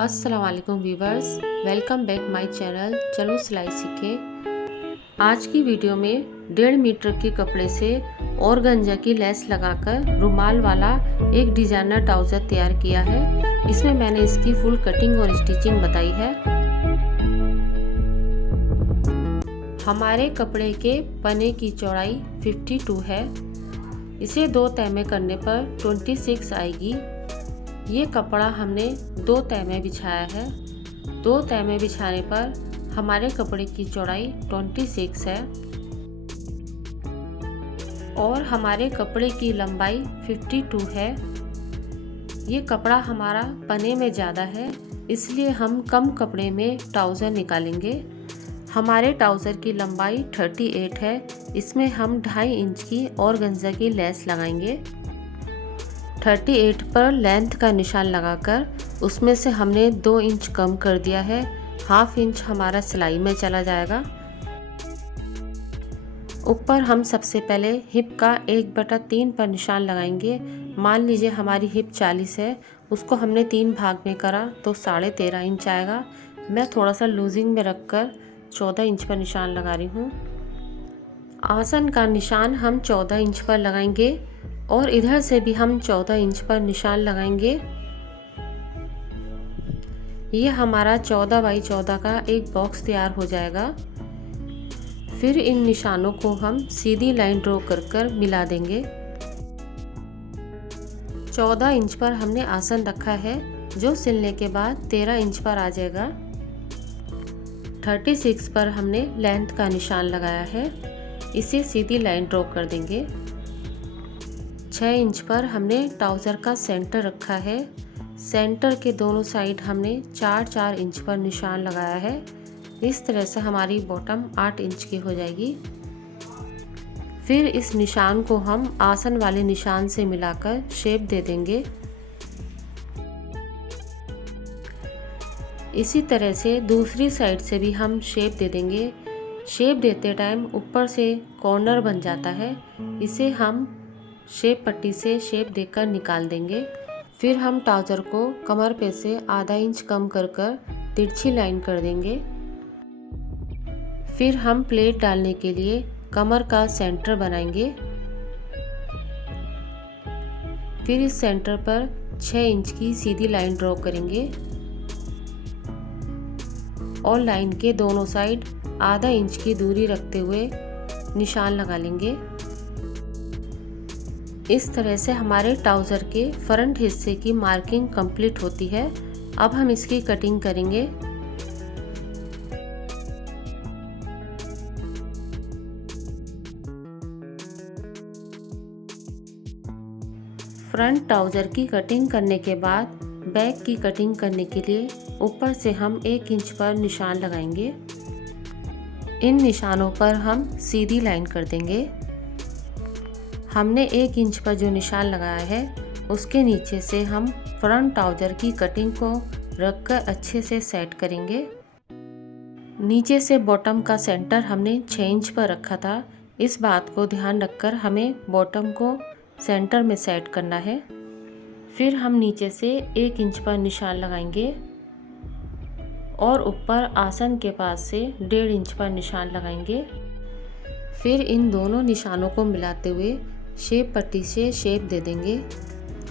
अस्सलाम वालेकुम viewers, welcome back my channel. चलो सिलाई सीखें। आज की वीडियो में 1.5 मीटर के कपड़े से ऑर्गेन्जा की लेस लगाकर रुमाल वाला एक डिजाइनर ट्राउज़र तैयार किया है। इसमें मैंने इसकी फुल कटिंग और स्टिचिंग बताई है। हमारे कपड़े के पने की चौड़ाई 52 है। इसे 2 तह में करने पर 26 आएगी। ये कपड़ा हमने 2 तह में बिछाया है। 2 तह में बिछाने पर हमारे कपड़े की चौड़ाई 26 है और हमारे कपड़े की लंबाई 52 है। ये कपड़ा हमारा पने में ज़्यादा है, इसलिए हम कम कपड़े में ट्राउज़र निकालेंगे। हमारे ट्राउज़र की लंबाई 38 है। इसमें हम 2.5 इंच की ऑर्गेन्जा की लेस लगाएंगे। 38 पर लेंथ का निशान लगाकर उसमें से हमने 2 इंच कम कर दिया है। 1/2 इंच हमारा सिलाई में चला जाएगा। ऊपर हम सबसे पहले हिप का 1/3 पर निशान लगाएंगे। मान लीजिए हमारी हिप 40 है, उसको हमने 3 भाग में करा तो 13.5 इंच आएगा। मैं थोड़ा सा लूजिंग में रखकर 14 इंच पर निशान लगा रही हूँ। आसन का निशान हम 14 इंच पर लगाएंगे और इधर से भी हम 14 इंच पर निशान लगाएंगे। ये हमारा 14 बाई 14 का एक बॉक्स तैयार हो जाएगा। फिर इन निशानों को हम सीधी लाइन ड्रॉ कर मिला देंगे। 14 इंच पर हमने आसन रखा है, जो सिलने के बाद 13 इंच पर आ जाएगा। 36 पर हमने लेंथ का निशान लगाया है। इसे सीधी लाइन ड्रॉ कर देंगे। 6 इंच पर हमने ट्राउज़र का सेंटर रखा है। सेंटर के दोनों साइड हमने 4-4 इंच पर निशान लगाया है। इस तरह से हमारी बॉटम 8 इंच की हो जाएगी। फिर इस निशान को हम आसन वाले निशान से मिलाकर शेप दे देंगे। इसी तरह से दूसरी साइड से भी हम शेप दे देंगे। शेप देते टाइम ऊपर से कॉर्नर बन जाता है, इसे हम शेप पट्टी से शेप देकर निकाल देंगे। फिर हम ट्राउज़र को कमर पे से आधा इंच कम कर तिरछी लाइन कर देंगे। फिर हम प्लेट डालने के लिए कमर का सेंटर बनाएंगे। फिर इस सेंटर पर 6 इंच की सीधी लाइन ड्रॉ करेंगे और लाइन के दोनों साइड आधा इंच की दूरी रखते हुए निशान लगा लेंगे। इस तरह से हमारे ट्राउज़र के फ्रंट हिस्से की मार्किंग कंप्लीट होती है। अब हम इसकी कटिंग करेंगे। फ्रंट ट्राउज़र की कटिंग करने के बाद बैक की कटिंग करने के लिए ऊपर से हम 1 इंच पर निशान लगाएंगे। इन निशानों पर हम सीधी लाइन कर देंगे। हमने 1 इंच पर जो निशान लगाया है, उसके नीचे से हम फ्रंट ट्राउज़र की कटिंग को रखकर अच्छे से सेट करेंगे। नीचे से बॉटम का सेंटर हमने 6 इंच पर रखा था। इस बात को ध्यान रखकर हमें बॉटम को सेंटर में सेट करना है। फिर हम नीचे से 1 इंच पर निशान लगाएंगे और ऊपर आसन के पास से 1.5 इंच पर निशान लगाएंगे। फिर इन दोनों निशानों को मिलाते हुए शेप पट्टी से शेप दे देंगे।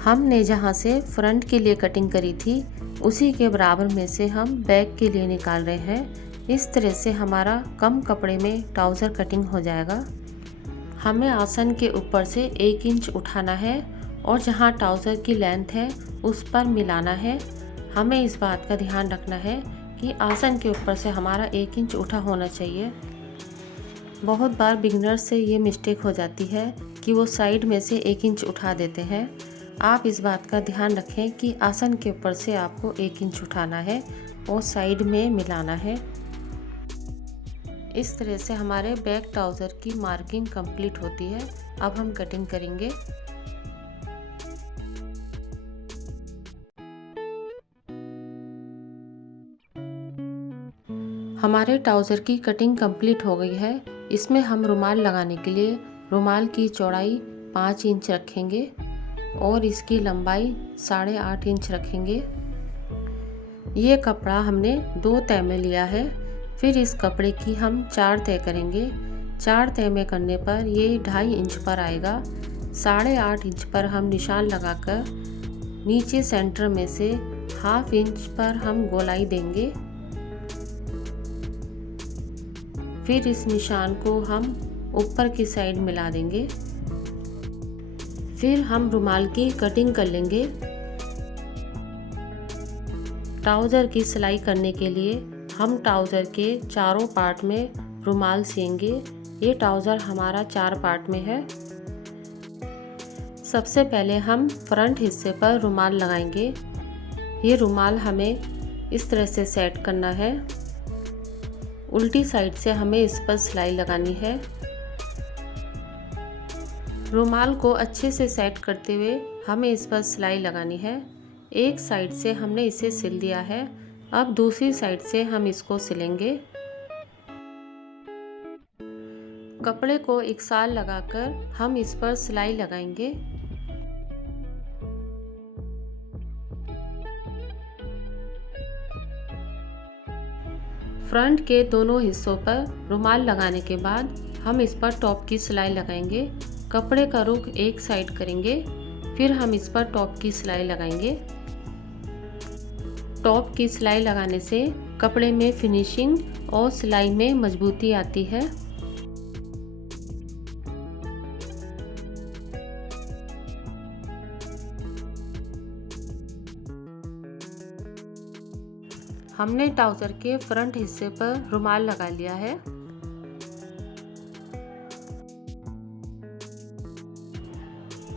हमने जहाँ से फ्रंट के लिए कटिंग करी थी, उसी के बराबर में से हम बैक के लिए निकाल रहे हैं। इस तरह से हमारा कम कपड़े में ट्राउज़र कटिंग हो जाएगा। हमें आसन के ऊपर से 1 इंच उठाना है और जहाँ ट्राउज़र की लेंथ है उस पर मिलाना है। हमें इस बात का ध्यान रखना है कि आसन के ऊपर से हमारा 1 इंच उठा होना चाहिए। बहुत बार बिगिनर्स से ये मिस्टेक हो जाती है कि वो साइड में से 1 इंच उठा देते हैं। आप इस बात का ध्यान रखें कि आसन के ऊपर से आपको 1 इंच उठाना है और साइड में मिलाना है। इस तरह से हमारे बैक ट्राउज़र की मार्किंग कंप्लीट होती है। अब हम कटिंग करेंगे। हमारे ट्राउज़र की कटिंग कंप्लीट हो गई है। इसमें हम रुमाल लगाने के लिए रुमाल की चौड़ाई 5 इंच रखेंगे और इसकी लंबाई 8.5 इंच रखेंगे। ये कपड़ा हमने 2 तह में लिया है। फिर इस कपड़े की हम 4 तह करेंगे। 4 तह में करने पर ये 2.5 इंच पर आएगा। 8.5 इंच पर हम निशान लगाकर नीचे सेंटर में से 1/2 इंच पर हम गोलाई देंगे। फिर इस निशान को हम ऊपर की साइड मिला देंगे। फिर हम रुमाल की कटिंग कर लेंगे। ट्राउज़र की सिलाई करने के लिए हम ट्राउज़र के चारों पार्ट में रुमाल सिएंगे। ये ट्राउज़र हमारा 4 पार्ट में है। सबसे पहले हम फ्रंट हिस्से पर रुमाल लगाएंगे। ये रुमाल हमें इस तरह से सेट करना है। उल्टी साइड से हमें इस पर सिलाई लगानी है। रुमाल को अच्छे से सेट करते हुए हमें इस पर सिलाई लगानी है। एक साइड से हमने इसे सिल दिया है। अब दूसरी साइड से हम इसको सिलेंगे। कपड़े को एक साल लगाकर हम इस पर सिलाई लगाएंगे। फ्रंट के दोनों हिस्सों पर रुमाल लगाने के बाद हम इस पर टॉप की सिलाई लगाएंगे। कपड़े का रुख एक साइड करेंगे, फिर हम इस पर टॉप की सिलाई लगाएंगे। टॉप की सिलाई लगाने से कपड़े में फिनिशिंग और सिलाई में मजबूती आती है। हमने ट्राउज़र के फ्रंट हिस्से पर रुमाल लगा लिया है।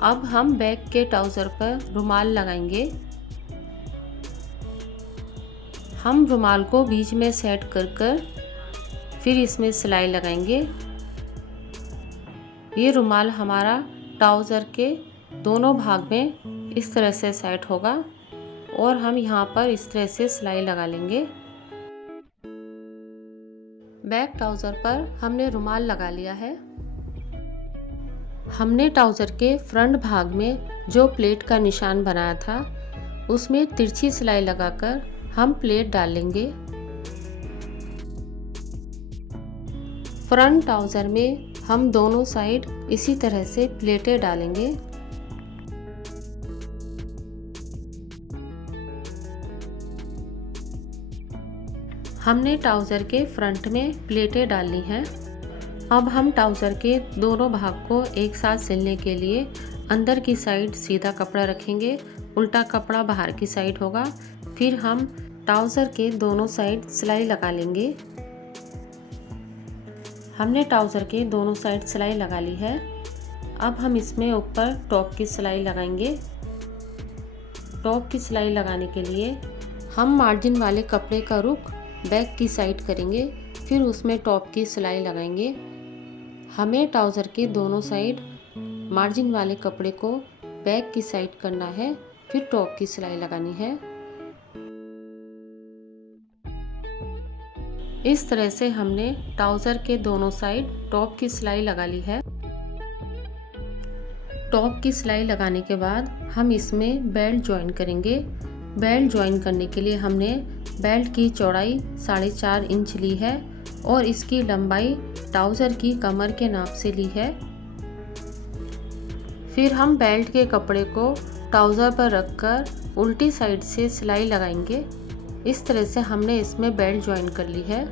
अब हम बैक के ट्राउज़र पर रुमाल लगाएंगे। हम रुमाल को बीच में सेट कर फिर इसमें सिलाई लगाएंगे। ये रुमाल हमारा ट्राउज़र के दोनों भाग में इस तरह से सेट होगा और हम यहाँ पर इस तरह से सिलाई लगा लेंगे। बैक ट्राउज़र पर हमने रुमाल लगा लिया है। हमने ट्राउज़र के फ्रंट भाग में जो प्लेट का निशान बनाया था उसमें तिरछी सिलाई लगाकर हम प्लेट डाल लेंगे। फ्रंट ट्राउज़र में हम दोनों साइड इसी तरह से प्लेटें डालेंगे। हमने ट्राउज़र के फ्रंट में प्लेटें डालनी हैं। अब हम ट्राउज़र के दोनों भाग को एक साथ सिलने के लिए अंदर की साइड सीधा कपड़ा रखेंगे, उल्टा कपड़ा बाहर की साइड होगा। फिर हम ट्राउज़र के दोनों साइड सिलाई लगा लेंगे। हमने ट्राउज़र के दोनों साइड सिलाई लगा ली है। अब हम इसमें ऊपर टॉप की सिलाई लगाएंगे। टॉप की सिलाई लगाने के लिए हम मार्जिन वाले कपड़े का रुख बैक की साइड करेंगे, फिर उसमें टॉप की सिलाई लगाएंगे। हमें ट्राउज़र के दोनों साइड मार्जिन वाले कपड़े को बैक की साइड करना है, फिर टॉप की सिलाई लगानी है। इस तरह से हमने ट्राउज़र के दोनों साइड टॉप की सिलाई लगा ली है। टॉप की सिलाई लगाने के बाद हम इसमें बेल्ट ज्वाइन करेंगे। बेल्ट ज्वाइन करने के लिए हमने बेल्ट की चौड़ाई 4.5 इंच ली है और इसकी लंबाई ट्राउज़र की कमर के नाप से ली है। फिर हम बेल्ट के कपड़े को ट्राउज़र पर रखकर उल्टी साइड से सिलाई लगाएंगे। इस तरह से हमने इसमें बेल्ट ज्वाइन कर ली है।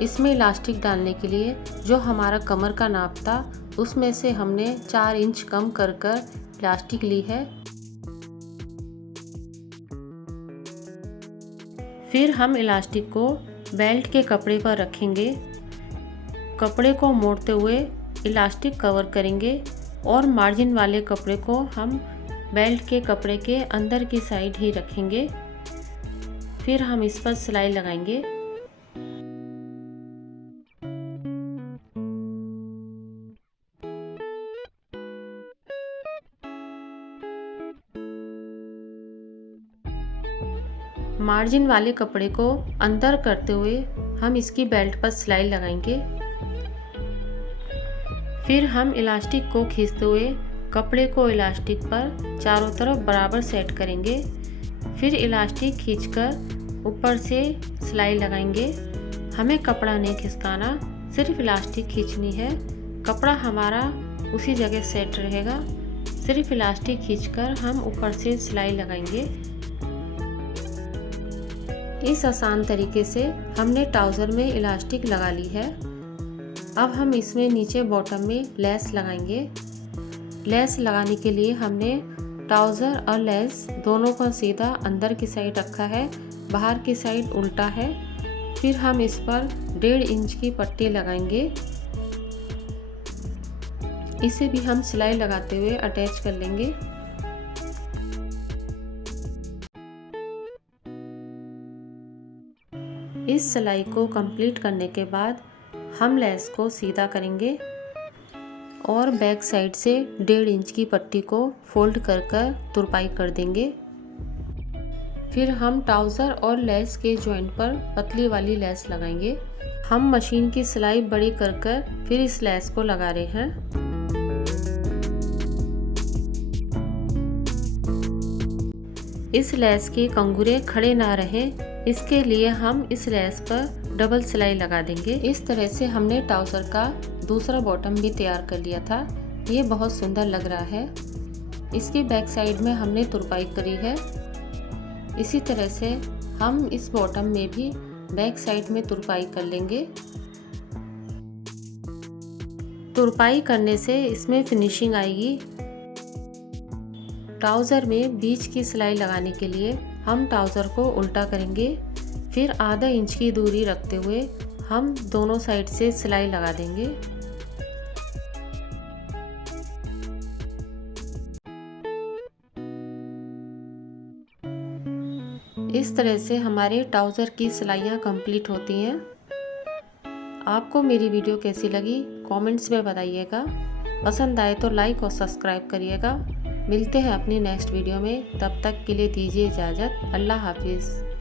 इसमें इलास्टिक डालने के लिए जो हमारा कमर का नाप था उसमें से हमने 4 इंच कम कर इलास्टिक ली है। फिर हम इलास्टिक को बेल्ट के कपड़े पर रखेंगे। कपड़े को मोड़ते हुए इलास्टिक कवर करेंगे और मार्जिन वाले कपड़े को हम बेल्ट के कपड़े के अंदर की साइड ही रखेंगे। फिर हम इस पर सिलाई लगाएंगे। मार्जिन वाले कपड़े को अंदर करते हुए हम इसकी बेल्ट पर सिलाई लगाएंगे। फिर हम इलास्टिक को खींचते हुए कपड़े को इलास्टिक पर चारों तरफ बराबर सेट करेंगे। फिर इलास्टिक खींचकर ऊपर से सिलाई लगाएंगे। हमें कपड़ा नहीं खिसकाना, सिर्फ इलास्टिक खींचनी है। कपड़ा हमारा उसी जगह सेट रहेगा। सिर्फ इलास्टिक खींचकर हम ऊपर से सिलाई लगाएंगे। इस आसान तरीके से हमने ट्राउज़र में इलास्टिक लगा ली है। अब हम इसमें नीचे बॉटम में लेस लगाएंगे। लेस लगाने के लिए हमने ट्राउज़र और लेस दोनों को सीधा अंदर की साइड रखा है, बाहर की साइड उल्टा है। फिर हम इस पर 1.5 इंच की पट्टी लगाएंगे। इसे भी हम सिलाई लगाते हुए अटैच कर लेंगे। इस सिलाई को कंप्लीट करने के बाद हम लेस को सीधा करेंगे और बैक साइड से 1.5 इंच की पट्टी को फोल्ड कर तुरपाई कर देंगे। फिर हम ट्राउज़र और लेस के जॉइंट पर पतली वाली लेस लगाएंगे। हम मशीन की सिलाई बड़ी कर फिर इस लेस को लगा रहे हैं। इस लेस के कंगूरे खड़े ना रहें, इसके लिए हम इस लेस पर डबल सिलाई लगा देंगे। इस तरह से हमने ट्राउज़र का दूसरा बॉटम भी तैयार कर लिया था। ये बहुत सुंदर लग रहा है। इसकी बैक साइड में हमने तुरपाई करी है। इसी तरह से हम इस बॉटम में भी बैक साइड में तुरपाई कर लेंगे। तुरपाई करने से इसमें फिनिशिंग आएगी। ट्राउज़र में बीच की सिलाई लगाने के लिए हम ट्राउज़र को उल्टा करेंगे। फिर आधा इंच की दूरी रखते हुए हम दोनों साइड से सिलाई लगा देंगे। इस तरह से हमारे ट्राउज़र की सिलाइयाँ कंप्लीट होती हैं। आपको मेरी वीडियो कैसी लगी कमेंट्स में बताइएगा। पसंद आए तो लाइक और सब्सक्राइब करिएगा। मिलते हैं अपनी नेक्स्ट वीडियो में, तब तक के लिए दीजिए इजाज़त। अल्लाह हाफिज़।